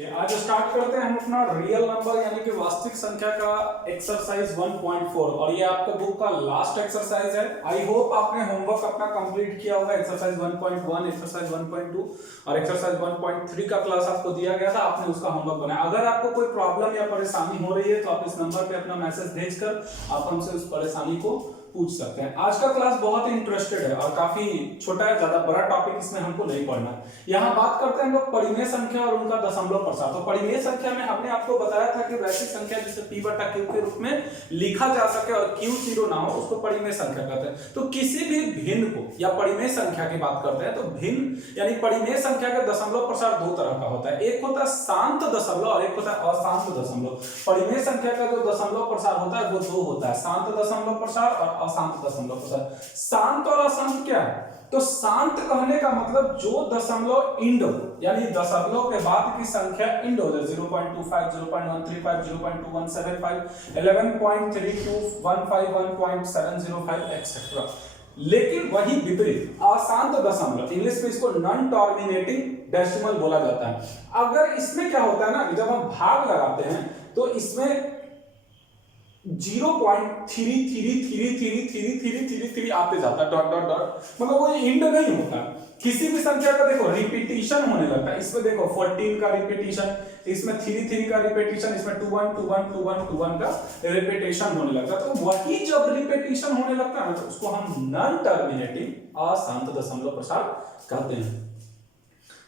चलिए आज स्टार्ट करते हैं हम अपना रियल नंबर यानी कि वास्तविक संख्या का एक्सरसाइज 1.4 और ये आपका बुक का लास्ट एक्सरसाइज है। आई होप आपने होमवर्क अपना कंप्लीट किया होगा। एक्सरसाइज 1.1, एक्सरसाइज 1.2 और एक्सरसाइज 1.3 का क्लास आपको दिया गया था, आपने उसका होमवर्क बनाया। अगर आपको कोई प्रॉब्लम या परेशानी हो रही है तो आप इस नंबर पे अपना मैसेज भेजकर आप हमसे उस परेशानी को पूछ सकते हैं। आज का क्लास बहुत ही इंटरेस्टेड है और काफी छोटा है, ज्यादा बड़ा टॉपिक इसमें हमको नहीं पढ़ना। यहाँ बात करते हैं हम लोग परिमेय संख्या और उनका दशमलव प्रसार। तो परिमेय संख्या में हमने आपको बताया था कि वैसी संख्या जिसे p बटा q के रूप में लिखा जा सके और q 0 ना हो उसको परिमेय संख्या कहते हैं। तो किसी भी भिन्न को या परिमेय संख्या की बात करते हैं तो भिन्न यानी परिमेय संख्या का दशमलव प्रसार दो तरह का होता है। एक होता है शांत दशमलव और एक होता है अशांत दशमलव। परिमेय संख्या का जो दशमलव प्रसार होता है वो दो होता है, शांत दशमलव प्रसार और अशांत दशमलव प्रसार। शांत और अशांत क्या है? तो शांत कहने का मतलब जो दशमलव इंड हो यानी दशमलव के बाद की संख्या इंड हो जाए 0.25, 0.135, 0.2175, 11.32, 151, 1.705 एक्सेट्रा। लेकिन वही विपरीत अशांत दशमलव, इंग्लिश में इसको नॉन टर्मिनेटिंग डेसिमल बोला जाता है। अगर इसमें क्या होता है ना कि जब हम भाग लगाते हैं तो इसमें 0.33333333 आते जाता है डॉट डॉट डॉट, मतलब वो इंड नहीं होता। किसी भी संख्या का देखो रिपीटिशन होने लगता है। इसमें देखो 14 का रिपीटिशन, इसमें 33 का रिपीटिशन, इसमें 21 21 21 21 का रिपीटिशन होने लगता है। तो वही जब रिपीटिशन होने लगता है ना तो उसको हम नॉन टर्मिनेटिंग अशांत दशमलव प्रसार कहते हैं।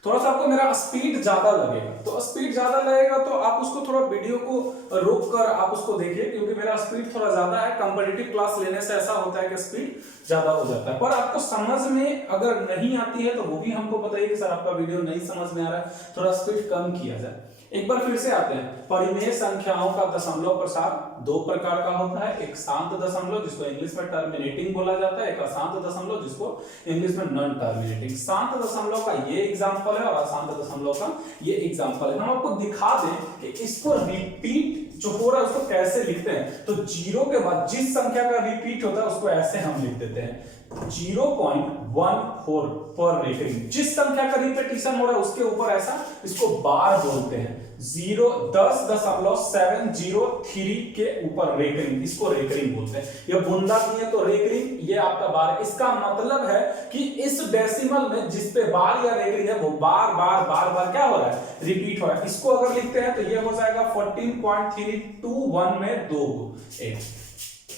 थोड़ा सा आपको मेरा स्पीड ज्यादा लगेगा, तो स्पीड ज्यादा लगेगा तो आप उसको थोड़ा वीडियो को रोक कर आप उसको देखिए, क्योंकि मेरा स्पीड थोड़ा ज्यादा है। कंपटीटिव क्लास लेने से ऐसा होता है कि स्पीड ज्यादा हो जाता है। पर आपको समझ में अगर नहीं आती है तो वो भी हमको बताइए कि सर आपका वीडियो नहीं समझ में आ रहा है, थोड़ा स्पीड कम किया जाए। एक बार फिर से आते हैं। परिमेय संख्याओं का दशमलव प्रसार दो प्रकार का होता है, एक शांत दशमलव जिसको इंग्लिश में टर्मिनेटिंग बोला जाता है, एक अशांत दशमलव जिसको इंग्लिश में नॉन टर्मिनेटिंग। शांत दशमलव का ये एग्जांपल है और अशांत दशमलव का ये एग्जांपल है। हम आपको दिखा दें कि इसको रिपीट जो हो रहा है उसको कैसे लिखते हैं। तो जीरो के बाद जिस संख्या का रिपीट होता है उसको ऐसे हम लिख देते हैं 0.14 पर रेकरिंग। जिस संख्या का रिपीटिशन हो रहा है उसके ऊपर ऐसा इसको बार बोलते हैं। 10.703 के ऊपर रेकरिंग, इसको रेकरिंग बोलते हैं। ये बुंदा नहीं है तो रेकरिंग, ये आपका बार। इसका मतलब है कि इस डेसिमल में जिस पे बार या रेकरिंग है वो बार बार बार बार क्या हो रहा है, रिपीट हो रहा है। इसको अगर लिखते हैं तो ये हो जाएगा 14.321 में 2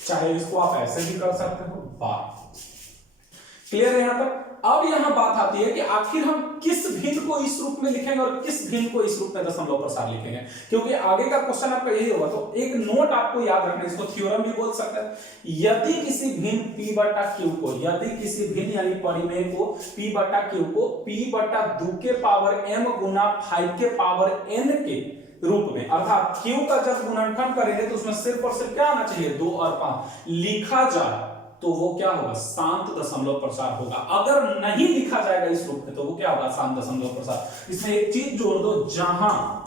चाहे इसको आप ऐसे भी कर सकते हो बार। क्लियर है यहां तक? अब यहां बात आती है कि आखिर हम किस भिन्न को इस रूप में लिखेंगे और किस भिन्न को इस रूप में दशमलव प्रसार लिखेंगे, क्योंकि आगे का क्वेश्चन आपका यही होगा। तो एक नोट आपको याद रखना, इसको थ्योरम भी बोल सकते हैं। यदि किसी भिन्न p बटा q को, यदि किसी भिन्न यानी परिमेय को p बटा q को p बटा 2 के पावर m गुना 5 के पावर n के रूप में, अर्थात q का जब गुणनखंड करेंगे तो उसमें सिर्फ और सिर्फ क्या आना चाहिए 2 और 5 लिखा जाए तो वो क्या होगा, शांत दशमलव प्रसार होगा। अगर नहीं लिखा जाएगा इस रूप में तो वो क्या होगा, शांत दशमलव प्रसार। इसमें एक चीज जोड़ दो, जहां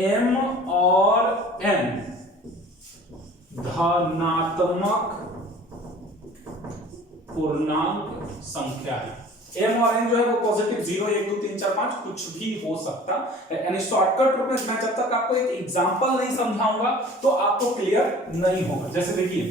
m और n धनात्मक पूर्णांक संख्या है। m और n जो है वो पॉजिटिव 0 1 2 3 4 5 कुछ भी हो सकता है। यानी शॉर्टकट रूप में मैं जब तक आपको एक एग्जांपल नहीं समझाऊंगा तो आपको क्लियर नहीं होगा। जैसे देखिए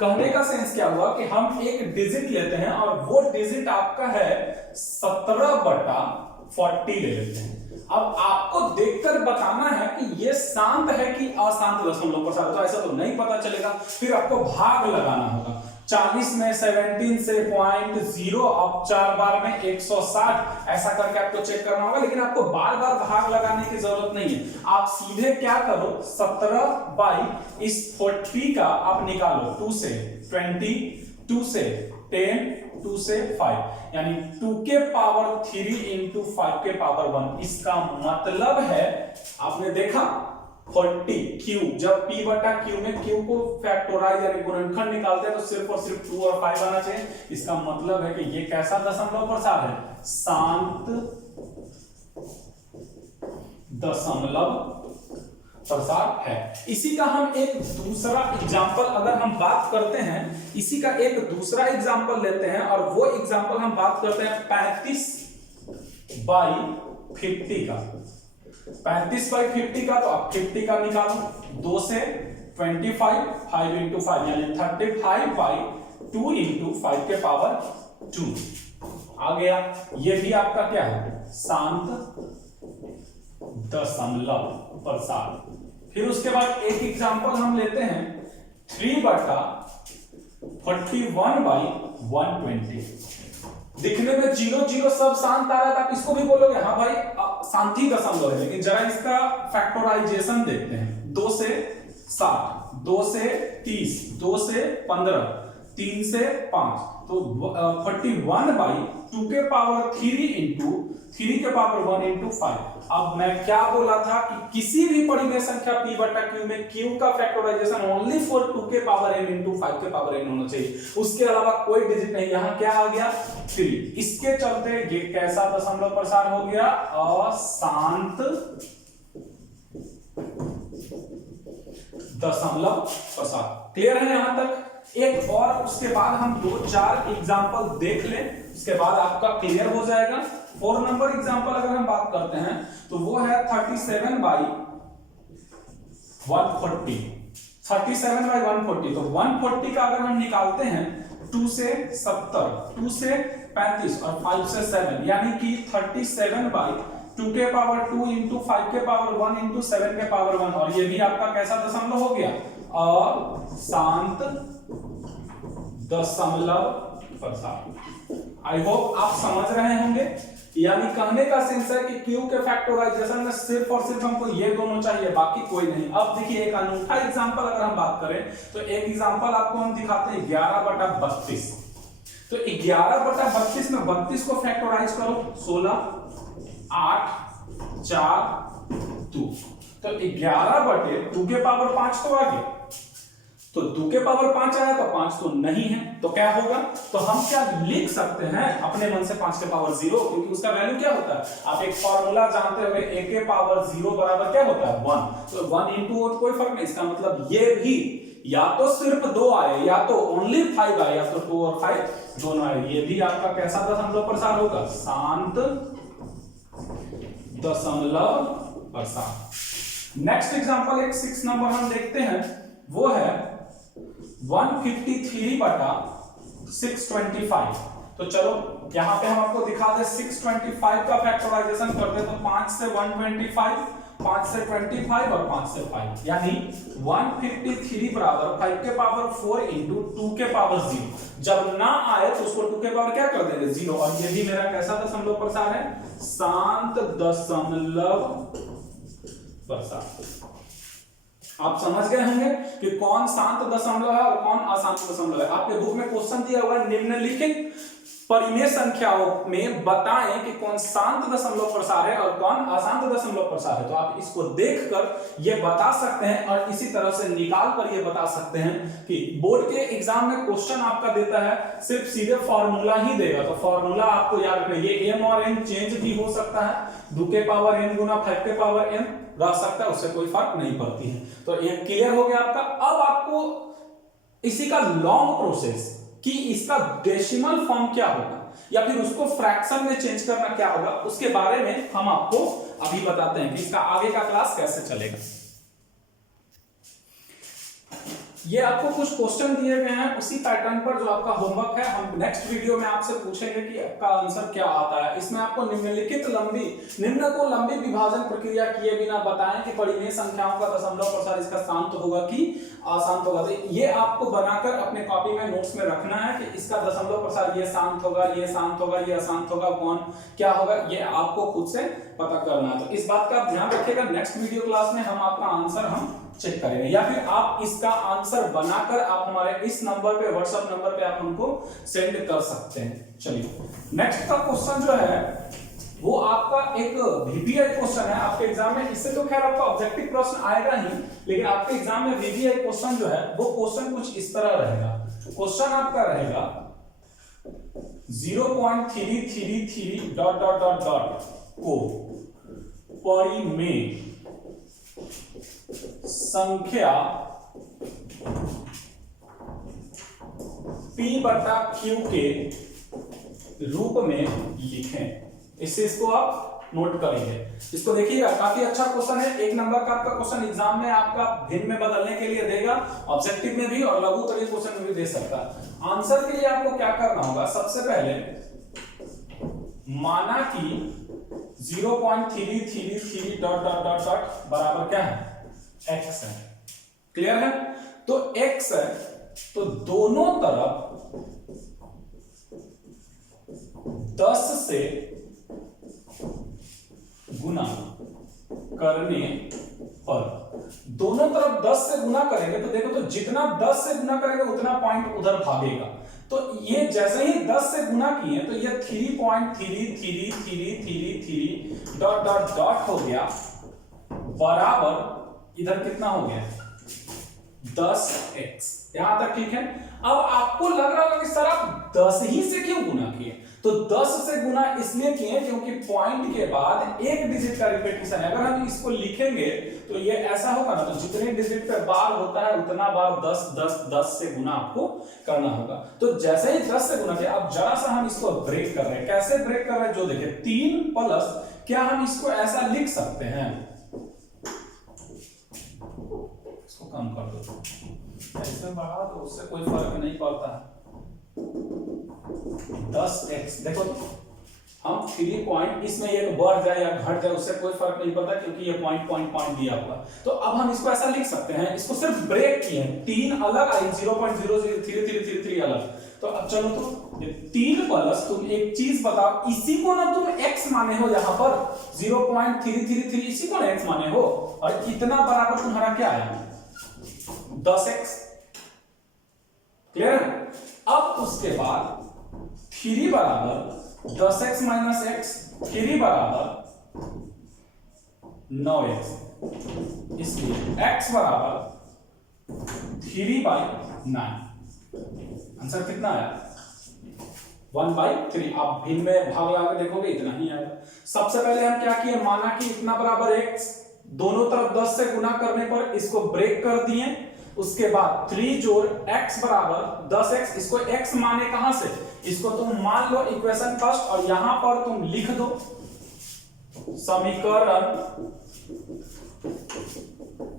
कहने का सेंस क्या हुआ कि हम एक डिजिट लेते हैं और वो डिजिट आपका है 17/40 ले लेते हैं। अब आपको देखकर बताना है कि ये शांत है कि अशांत दशमलव प्रसार। तो ऐसा तो नहीं पता चलेगा, फिर आपको भाग लगाना होगा। 40 में 17 से 0.0 अब 4 बार में 160 ऐसा करके आपको चेक करना होगा। लेकिन आपको बार बार भाग लगाने की जरूरत नहीं है, आप सीधे क्या करो 17 बाई इस 40 का आप निकालो 2 से 20, 2 से 10, 2 से 5 यानी 2 के पावर 3 इंटू 5 के पावर 1। इसका मतलब है आपने देखा 40 q, जब p बटा q में q को फैक्टराइज यानी गुणनखंड निकालते हैं तो सिर्फ और सिर्फ 2 और 5 आना चाहिए। इसका मतलब है कि ये कैसा दशमलव प्रसार है, शांत दशमलव प्रसार है। इसी का हम एक दूसरा एग्जाम्पल अगर हम बात करते हैं, इसी का एक दूसरा एग्जाम्पल लेते हैं और वो एग्जाम्पल हम बात करते हैं 35/50 का। 35/50 का, तो आप 50 का निकालो, 2 से 25, 5 into 5 यानी 35/2 into 5 के पावर 2 आ गया। ये भी आपका क्या है, शांत दशमलव प्रसार। फिर उसके बाद एक एग्जांपल हम लेते हैं 3/41/120। दिखने में 0 0 सब शांत आ रहा है, आप इसको भी बोलोगे हाँ भाई शांति दशमलव है, लेकिन जरा इसका फैक्टराइजेशन देखते हैं। 2 से 60, 2 से 30, 2 से 15, 3 से 5, तो 41/2 के पावर 3 into 3 के पावर 1 into 5। अब मैं क्या बोला था कि किसी भी परिमेय संख्या p बटा q में q का फैक्टराइजेशन ओनली फॉर 2 के पावर n into 5 के पावर n होना चाहिए, उसके अलावा कोई डिजिट नहीं। यहां क्या आ गया 3। इसके चलते ये कैसा दशमलव प्रसार हो गया, अशांत दशमलव प्रसार। क्लियर है यहां तक? एक और उसके बाद हम 2-4 एग्जांपल देख लें, उसके बाद आपका क्लियर हो जाएगा। 4 नंबर एग्जांपल अगर हम बात करते हैं तो वो है 37/140। 37/140, तो 140 का अगर हम निकालते हैं 2 से 70, 2 से 35 और 5 से 7, यानी कि 37/2 के पावर 2 into 5 के पावर 1 into 7 के पावर 1। और ये भी आपका कैसा दशमलव हो गया, अशांत दशमलव प्रसार। आई होप आप समझ रहे होंगे। यानी कहने का सेंस है कि Q के फैक्टराइजेशन में सिर्फ और सिर्फ हमको ये दोनों चाहिए, बाकी कोई नहीं। अब देखिए एक अनूठा एग्जांपल अगर हम बात करें तो एक एग्जांपल आपको हम दिखाते हैं 11/32। तो 11/32 में 32 को फैक्टराइज करो, 16, 8, 4, 2, तो 11/2 के पावर 5 तो आ गया। तो 2 के पावर 5 आया तो 5 तो नहीं है, तो क्या होगा, तो हम क्या लिख सकते हैं अपने मन से 5 के पावर 0, क्योंकि उसका वैल्यू क्या होता है, आप एक फॉर्मूला जानते होंगे, a के पावर 0 बराबर क्या होता है 1। तो 1 into कोई फर्क नहीं, इसका मतलब ये भी या तो सिर्फ 2 आए, या तो ओनली 5 आए, या तो 2 और 5 दोनों आए। ये भी आपका कैसा दशमलव प्रसार होगा, शांत दशमलव प्रसार। नेक्स्ट एग्जांपल एक 6 नंबर हम देखते हैं, वो है 153/625। तो चलो यहां पे हम आपको दिखा दे 625 का फैक्टराइजेशन करते तो 5 से 125, 5 से 25 और 5 से 5, यानी 153 बराबर 5 के पावर 4 into 2 के पावर 0। जब ना आए तो उसको 2 के पावर क्या कर देंगे 0। और ये भी मेरा कैसा दशमलव प्रसार है, शांत दशमलव प्रसार। आप समझ गए होंगे कि कौन शांत दशमलव है और कौन अशांत दशमलव है। आपके बुक में क्वेश्चन दिया हुआ है, निम्नलिखित परिमेय संख्याओं में बताएं कि कौन शांत दशमलव प्रसार है और कौन अशांत दशमलव प्रसार है। तो आप इसको देखकर ये बता सकते हैं और इसी तरह से निकाल कर ये बता सकते हैं कि बोर्ड के एग्जाम में क्वेश्चन आपका देता है सिर्फ सीधे फॉर्मूला ही देगा, तो फॉर्मूला आपको याद रखना, ये m और n चेंज भी हो सकता है, 2 के पावर n गुना 5 के पावर n रह सकता है, उससे कोई फर्क नहीं पड़ती है। तो ये क्लियर हो गया आपका। अब आपको इसी का लॉन्ग प्रोसेस कि इसका डेसिमल फॉर्म क्या होगा या फिर उसको फ्रैक्शन में चेंज करना क्या होगा, उसके बारे में हम आपको अभी बताते हैं कि इसका आगे का क्लास कैसे चलेगा। ये आपको कुछ क्वेश्चन दिए गए हैं उसी पैटर्न पर जो आपका होमवर्क है। हम नेक्स्ट वीडियो में आपसे पूछेंगे कि आपका आंसर क्या आता है। इसमें आपको निम्नलिखित निम्न को लंबी विभाजन प्रक्रिया किए बिना बताएं कि परिमेय संख्याओं का दशमलव प्रसार इसका शांत होगा कि अशांत होगा। तो ये आपको बनाकर अपने कॉपी में नोट्स में रखना है कि इसका दशमलव प्रसार ये शांत होगा, ये शांत होगा, ये अशांत होगा, कौन क्या होगा, ये आपको खुद से पता करना है। तो इस बात का आप ध्यान रखिएगा। नेक्स्ट वीडियो क्लास में हम आपका आंसर हम चेक करेंगे, या फिर आप इसका आंसर बनाकर आप हमारे इस नंबर पे, व्हाट्सएप नंबर पे आप हमको सेंड कर सकते हैं। चलिए नेक्स्ट का क्वेश्चन जो है वो आपका एक वीवीआई क्वेश्चन है आपके एग्जाम में। इससे तो खैर आपका ऑब्जेक्टिव प्रश्न आएगा ही, लेकिन आपके एग्जाम में वीवीआई क्वेश्चन जो है वो क्वेश्चन कुछ इस तरह रहेगा। क्वेश्चन आपका रहेगा 0.333 ... को परिमेय संख्या P बटा Q के रूप में लिखें। इससे इसको आप नोट करेंगे। इसको देखिएगा, काफी अच्छा क्वेश्चन है। 1 नंबर का आपका क्वेश्चन एग्जाम में आपका भिन्न में बदलने के लिए देगा, ऑब्जेक्टिव में भी और लघु तरीके क्वेश्चन में भी दे सकता है। आंसर के लिए आपको क्या करना होगा, सबसे पहले माना कि 0.333 डॉट डॉट डॉट डॉट बराबर क्या है, x है। क्लियर है? तो x है तो दोनों तरफ 10 से गुना करने पर, दोनों तरफ 10 से गुना करेंगे तो देखो, तो जितना 10 से गुना करेंगे उतना पॉइंट उधर भागेगा। तो ये जैसे ही 10 से गुना किए तो ये 3.3333 डॉट डॉट डॉट हो गया, बराबर इधर कितना हो गया, 10x। यहां तक ठीक है। अब आपको लग रहा होगा कि सर आप 10 ही से क्यों गुना किए, तो 10 से गुना इसलिए किए क्योंकि पॉइंट के बाद एक डिजिट का रिपीटेशन है। अगर हम इसको लिखेंगे तो ये ऐसा होगा ना, तो जितने डिजिट पे बार होता है उतना बार 10 10 10 से गुना आपको करना होगा। तो जैसे ही 10 से गुना किया, अब जरा सा हम इसको ब्रेक कर रहे हैं। कैसे ब्रेक कर रहे हैं, जो देखिए 3 प्लस, क्या हम इसको ऐसा लिख सकते हैं, इसको कम कर दो, ऐसे बढ़ा दो, उससे कोई फर्क नहीं पड़ता। 10x देखो, हम 3 पॉइंट, इसमें एक बढ़ जाए या घट जाए उससे कोई फर्क नहीं पड़ता क्योंकि ये पॉइंट पॉइंट पॉइंट दिया हुआ। तो अब हम इसको ऐसा लिख सकते हैं, इसको सिर्फ ब्रेक किए, 3 अलग आई, 0.003333 अलग। तो अब चलो, तो 3 प्लस, तुम एक चीज बताओ, इसी को ना तुम x माने हो, यहां पर 0.333 इसी को ना x माने हो, और इतना बराबर तुम्हारा क्या है, 10x। क्लियर है? अब उसके बाद 3 बराबर 10x माइनस x, 3 बराबर 9x, इसलिए x बराबर 3/9। आंसर कितना आया, 1/3। आप भिन्न में भाग लगा के देखोगे इतना ही आएगा। सबसे पहले हम क्या किए, माना कि इतना बराबर x, दोनों तरफ 10 से गुना करने पर इसको ब्रेक कर दिए। उसके बाद 3 जोड़ x बराबर 10x, इसको x माने कहां से, इसको तुम मान लो इक्वेशन फर्स्ट, और यहां पर तुम लिख दो समीकरण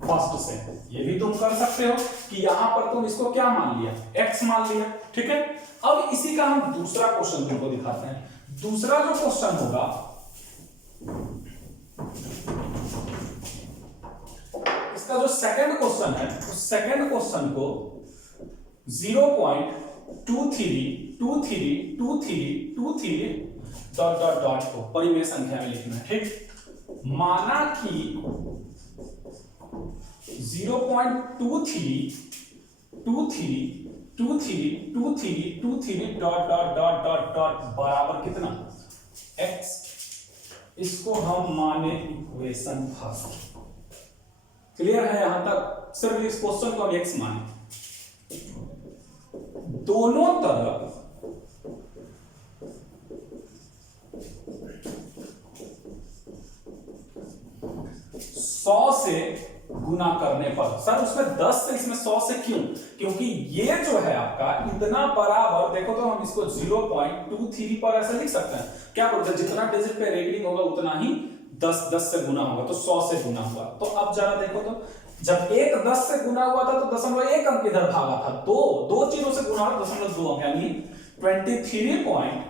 फर्स्ट से। ये भी तुम कर सकते हो कि यहां पर तुम इसको क्या मान लिया, x मान लिया। ठीक है? अब इसी का हम दूसरा क्वेश्चन तुमको दिखाते हैं। दूसरा जो क्वेश्चन होगा, इसका जो सेकंड क्वेश्चन है, उस सेकंड क्वेश्चन को 0.23232323 डॉट डॉट डॉट को परिमेय संख्या में लिखना है। ठीक? माना कि 0.23232323 dot dot dot dot dot बराबर कितना, x। इसको हम माने इक्वेशन फर्स्ट। क्लियर है यहां तक? सिर्फ इस क्वेश्चन को हम x माने। दोनों तरफ 100 से गुना करने पर, सर उसमें 10 से इसमें 100 से क्यों, क्योंकि ये जो है आपका इतना बराबर, देखो तो हम इसको 0.23 पर ऐसा लिख सकते हैं। क्या बोलते हैं, जितना डिजिट पे रेडिंग होगा उतना ही 10 से गुना होगा, तो 100 से गुना हुआ। तो अब जरा देखो तो, जब एक 10 से गुना हुआ था तो 0.1 अंक इधर भागा था, दो चीजों से गुना हुआ 0.2 अंक, यानी 23 पॉइंट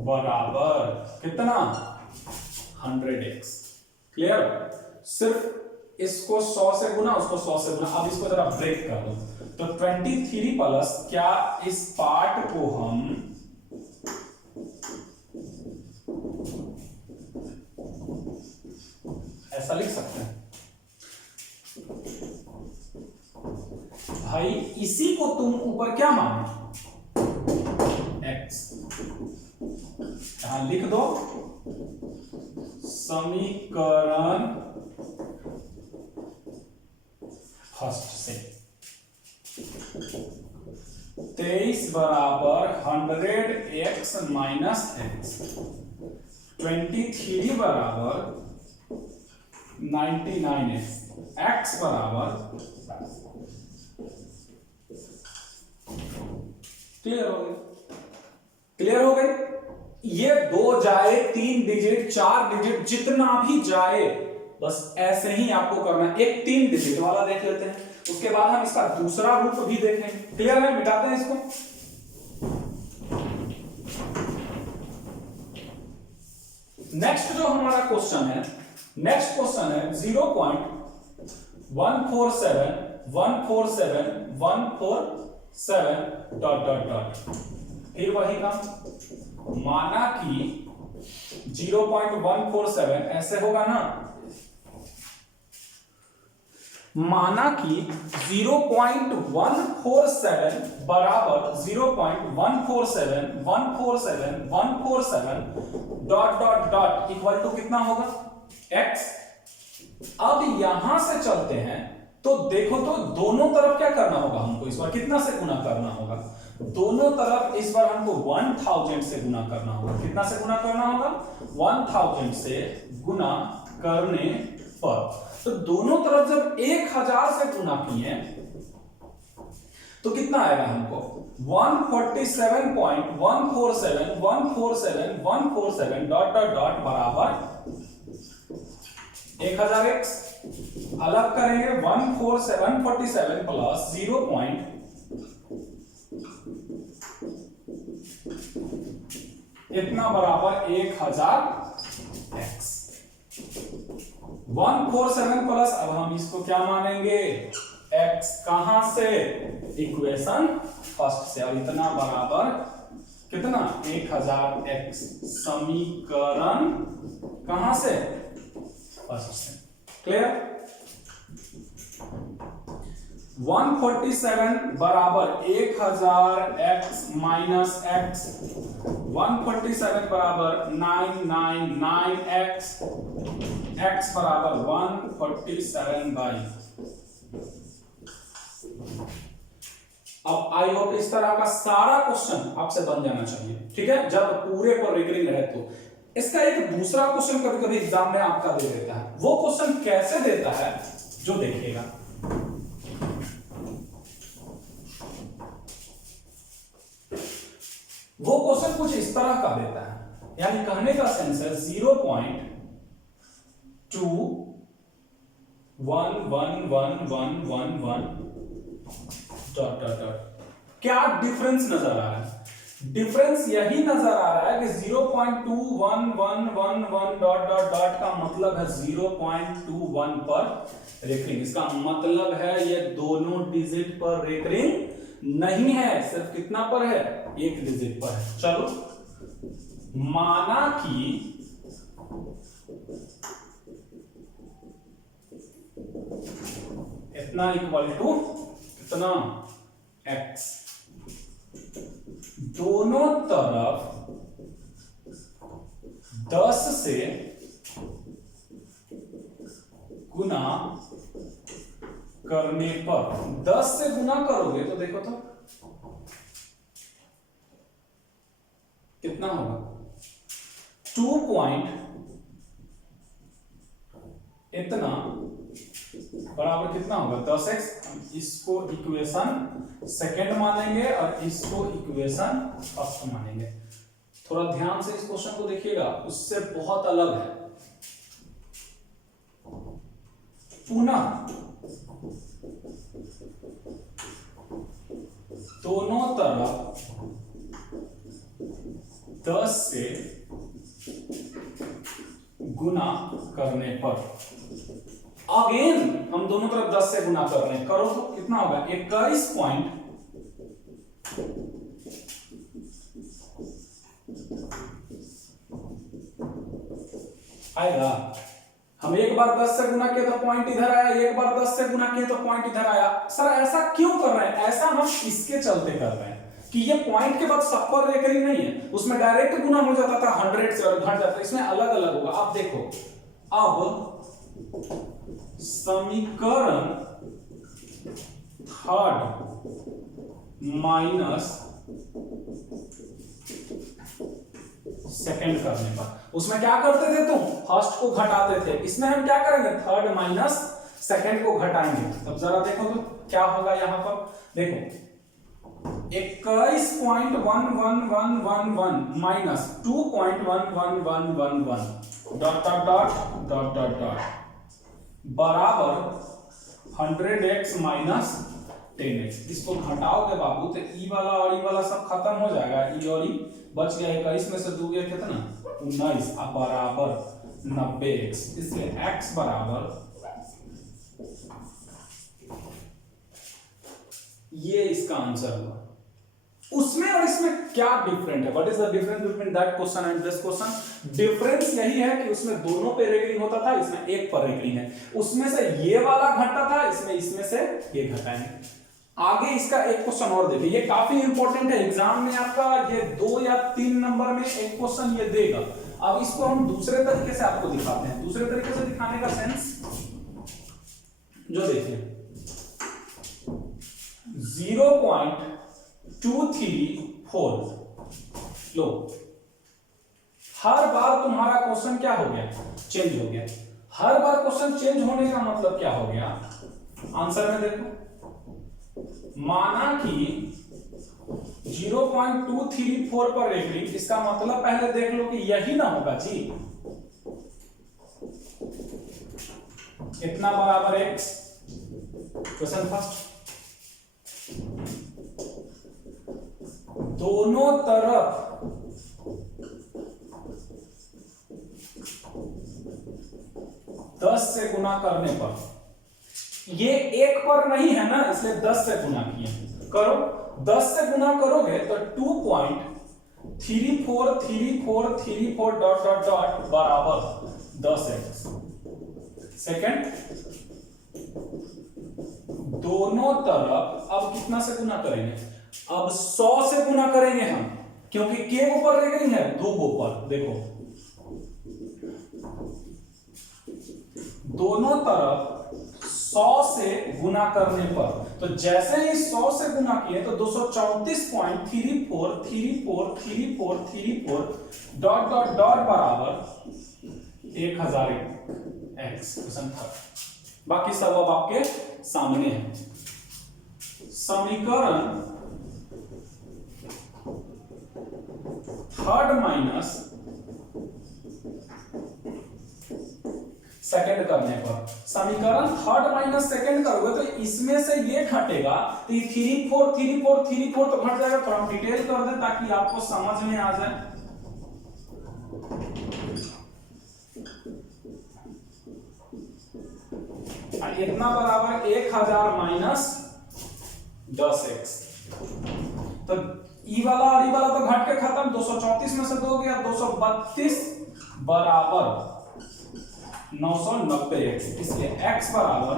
बराबर कितना, 100x। क्लियर? सिर्फ इसको 100 से गुना, उसको 100 से गुना। अब इसको जरा ब्रेक कर दो, तो 23 प्लस, क्या इस पार्ट को हम ऐसा लिख सकते हैं, भाई इसी को तुम ऊपर क्या मानो, x। यहां लिख दो समीकरण फर्स्ट से 23 बराबर 100x माइनस x। 23 बराबर 99x, x बराबर, क्लियर हो गई? क्लियर हो गई? ये 2 जाए, 3 डिजिट, 4 डिजिट, जितना भी जाए बस ऐसे ही आपको करना है। एक 3 डिजिट वाला देख लेते हैं, उसके बाद हम इसका दूसरा रूप भी देखेंगे। क्लियर है? मिटाते हैं इसको। नेक्स्ट जो हमारा क्वेश्चन है, नेक्स्ट क्वेश्चन है 0.147147 डॉट डॉट डॉट, फिर वही काम। माना कि 0.147 ऐसे होगा ना, माना कि 0.147 बराबर 0.147147 dot dot dot equal to कितना होगा? x। अब यहां से चलते हैं तो देखो तो दोनों तरफ क्या करना होगा हमको, इस बार कितना से गुना करना होगा? दोनों तरफ इस बार हमको 1000 से गुना करना होगा। कितना से गुना करना होगा? 1000 से गुना करने पर, तो दोनों तरफ जब 1000 से गुना किए तो कितना आएगा हमको? 147.147 डॉट डॉट डॉट बराबर 1000x। अलग करेंगे 147 प्लस 0. इतना बराबर 1000x। 147 प्लस, अब हम इसको क्या मानेंगे? x। कहां से? इक्वेशन फर्स्ट से। और इतना बराबर कितना? 1000x। समीकरण कहां से? फर्स्ट से। क्लियर? 147 बराबर 1000x माइनस x, 147 बराबर 999x, x बराबर 147/। अब आई होप इस तरह का सारा क्वेश्चन आपसे बन जाना चाहिए, ठीक है, जब पूरे पर रिकरिंग रहे तो। इसका एक दूसरा क्वेश्चन कभी कभी एग्जाम में आपका दे देता है। वो क्वेश्चन कैसे देता है जो देखिएगा। वो क्वेश्चन कुछ इस तरह का देता है, यानी कहने का सेंस है 0.211111 डॉट डॉट डॉट। क्या डिफरेंस नजर आ रहा है? डिफरेंस यही नजर आ रहा है कि 0.2111 डॉट डॉट डॉट का मतलब है 0.21 पर रेकरिंग। इसका मतलब है ये दोनों डिजिट पर रेकरिंग नहीं है, सिर्फ कितना पर है? एक डिजिट पर है। चलो, माना कि इतना इक्वल टू कितना? x। दोनों तरफ 10 से गुना करने पर, 10 से गुना करोगे तो देखो तो कितना होगा? 2 पॉइंट इतना बराबर कितना होगा? 10x। इसको इक्वेशन सेकंड मानेंगे और इसको इक्वेशन फर्स्ट मानेंगे। थोड़ा ध्यान से इस क्वेश्चन को देखिएगा, उससे बहुत अलग है। पुनः दोनों तरफ 10 से गुना करने पर, अगेन हम दोनों तरफ 10 से गुना कर रहे हैं, करो तो कितना होगा? 21 पॉइंट आएगा। हम एक बार 10 से गुना किए तो पॉइंट इधर आया, एक बार 10 से गुना किए तो पॉइंट इधर आया। सर ऐसा क्यों कर रहे हैं? ऐसा हम इसके चलते कर रहे हैं कि ये पॉइंट के बाद सब पर रेकरिंग नहीं है। उसमें डायरेक्ट गुना हो जाता था 100 से और घट जाता, इसमें अलग अलग होगा। आप देखो, अब समीकरण थर्ड माइनस सेकंड करने पर। उसमें क्या करते थे तुम, फर्स्ट को घटाते थे, इसमें हम क्या करेंगे, थर्ड माइनस सेकंड को घटाएंगे। अब जरा देखो तो क्या होगा यहाँ पर, देखो 21.11111 minus 2.11111 dot dot dot dot dot dot बराबर 100x माइनस 10x। इसको घटाओगे बाबू तो ई वाला और ई वाला सब खत्म हो जाएगा, ई और ई बच गया, 21 में से 2 गया कितना 19 बराबर 90x। इसलिए x बराबर ये इसका आंसर हुआ। उसमें और इसमें क्या डिफरेंट है, what is the difference between that question and this question? Difference यही है कि उसमें दोनों पे रेकरिंग होता था, इसमें एक पर रेकरिंग है। उसमें से ये वाला घटता था, इसमें से ये घटाएंगे। आगे इसका एक क्वेश्चन और देखिए, ये काफी इंपॉर्टेंट है, एग्जाम में आपका ये 2 या 3 नंबर में एक क्वेश्चन ये देगा। अब इसको हम दूसरे तरीके से आपको दिखाते हैं। दूसरे तरीके से दिखाने का सेंस जो देखिए 0.234 लो, हर बार तुम्हारा क्वेश्चन क्या हो गया, चेंज हो गया। हर बार क्वेश्चन चेंज होने का मतलब क्या हो गया, आंसर में देखो, माना कि 0.234 पर रेकरिंग, इसका मतलब पहले देख लो कि यही ना होगा जी, इतना बराबर x। क्वेश्चन फर्स्ट, दोनों तरफ दस से गुना करने पर, ये एक पर नहीं है ना, इसलिए 10 से गुना किए, करो 10 से गुना करोगे तो 2.343434 डॉट डॉट डॉट बराबर 10x। सेकंड, दोनों तरफ अब कितना से गुना करेंगे, अब 100 से गुना करेंगे हम, क्योंकि के ऊपर रेकरिंग है, 2 ऊपर। देखो दोनों तरफ 100 से गुना करने पर, तो जैसे ही 100 से गुना किए तो 234.343434 डॉट डॉट डॉट बराबर 1000x। बाकी सब अब आपके सामने है। समीकरण थर्ड माइनस सेकंड करने पर, समीकरण थर्ड माइनस सेकंड करोगे तो इसमें से ये घटेगा, तो ये 343434 तो घट जाएगा। तो हम डिटेल कर दें ताकि आपको समझ में आ जाए। इतना बराबर 1000 माइनस 10x। तो ई वाला और ई वाला तो घट के खत्म, 234 में से 2 गया, 232 बराबर 990x। इसलिए x बराबर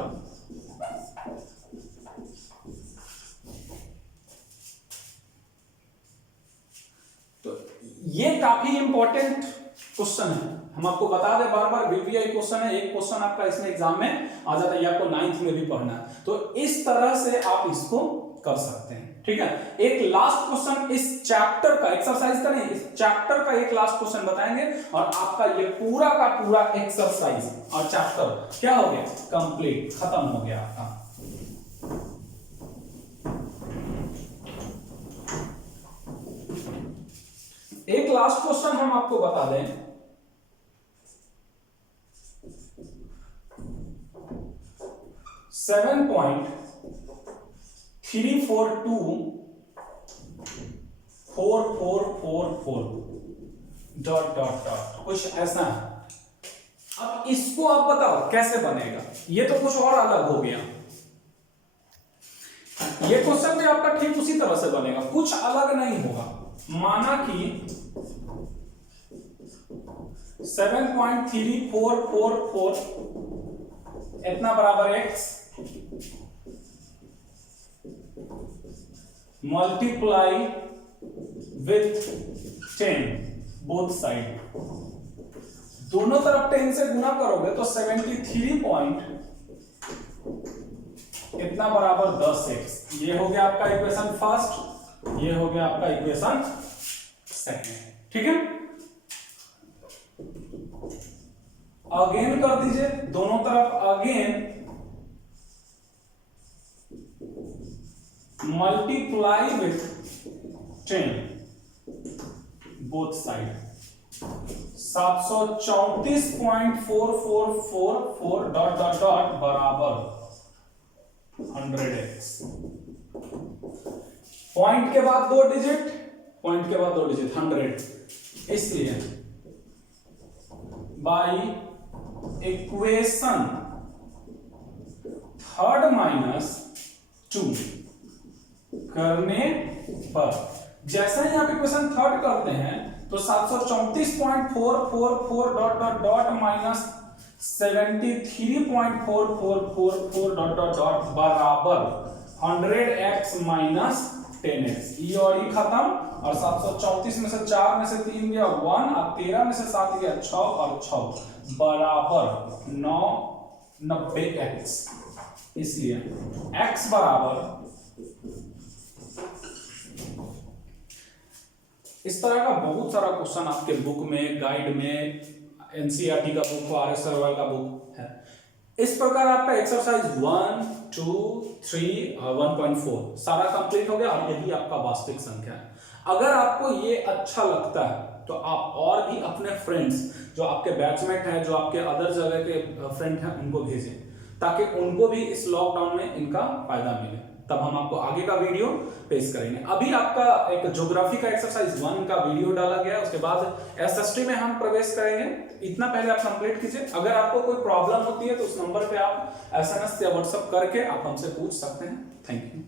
तो ये काफी इंपॉर्टेंट क्वेश्चन है, हम आपको बता दें बार बार, वीवीआई क्वेश्चन है, एक क्वेश्चन आपका इसमें एग्जाम में आ जाता है, ये आपको 9th में भी पढ़ना है। तो इस तरह से आप इसको कर सकते हैं, ठीक है। एक लास्ट क्वेश्चन इस चैप्टर का, एक्सरसाइज का नहीं, इस चैप्टर का एक लास्ट क्वेश्चन बताएंगे और आपका ये पूरा का पूरा एक्सरसाइज और चैप्टर क्या हो गया, कंप्लीट, खत्म हो गया आपका। एक लास्ट क्वेश्चन हम आपको बता दें, 7.3424444 डॉट डॉट डॉट, कुछ ऐसा है। अब इसको आप बताओ कैसे बनेगा, ये तो कुछ और अलग हो गया। ये क्वेश्चन भी आपका ठीक उसी तरह से बनेगा, कुछ अलग नहीं होगा। माना कि 7.3444 इतना बराबर x multiply with 10 both side, दोनों तरफ 10 से गुना करोगे तो 73 पॉइंट इतना बराबर 10x। ये हो गया आपका इक्वेशन फर्स्ट, ये हो गया आपका इक्वेशन सेकंड, ठीक है। अगेन कर दीजिए दोनों तरफ, again multiply with 10 both side. 734.4444 dot dot dot बराबर 100x। पॉइंट के बाद 2 डिजिट, पॉइंट के बाद 2 डिजिट 100, इसलिए बाई इक्वेशन थर्ड माइनस 2 करने पर, जैसे ही आप इक्वेशन थर्ड करते हैं तो 734.444 dot dot dot minus 73.4444 dot dot dot बराबर 100x माइनस 10x। ये और ये खत्म, और 734 में से 4 में से 3 गया 1, और 13 में से 7 गया 6, और 6 बराबर 990x। इसलिए x बराबर, इस तरह का बहुत सारा क्वेश्चन आपके बुक में, गाइड में, एनसीईआरटी का बुक, आरएस सर्वाइवल का बुक है। इस प्रकार आपका एक्सरसाइज 1, 2, 3 और 1.4 सारा कंप्लीट हो गया, और यही आपका वास्तविक संख्या है। अगर आपको ये अच्छा लगता है तो आप और भी अपने फ्रेंड्स, जो आपके बैचमेट हैं, जो आपके अदर जगह के फ्रेंड हैं, उनको भेजें, ताकि उनको भी इस लॉकडाउन में इनका फायदा मिले। तब हम आपको आगे का वीडियो पेश करेंगे। अभी आपका एक ज्योग्राफी का एक्सरसाइज 1 का वीडियो डाला गया है, उसके बाद एसएसटी में हम प्रवेश करेंगे। इतना पहले आप कंप्लीट कीजिए। अगर आपको कोई प्रॉब्लम होती है तो उस नंबर पे आप एसएमएस या व्हाट्सएप करके आप हमसे पूछ सकते हैं। Thank you.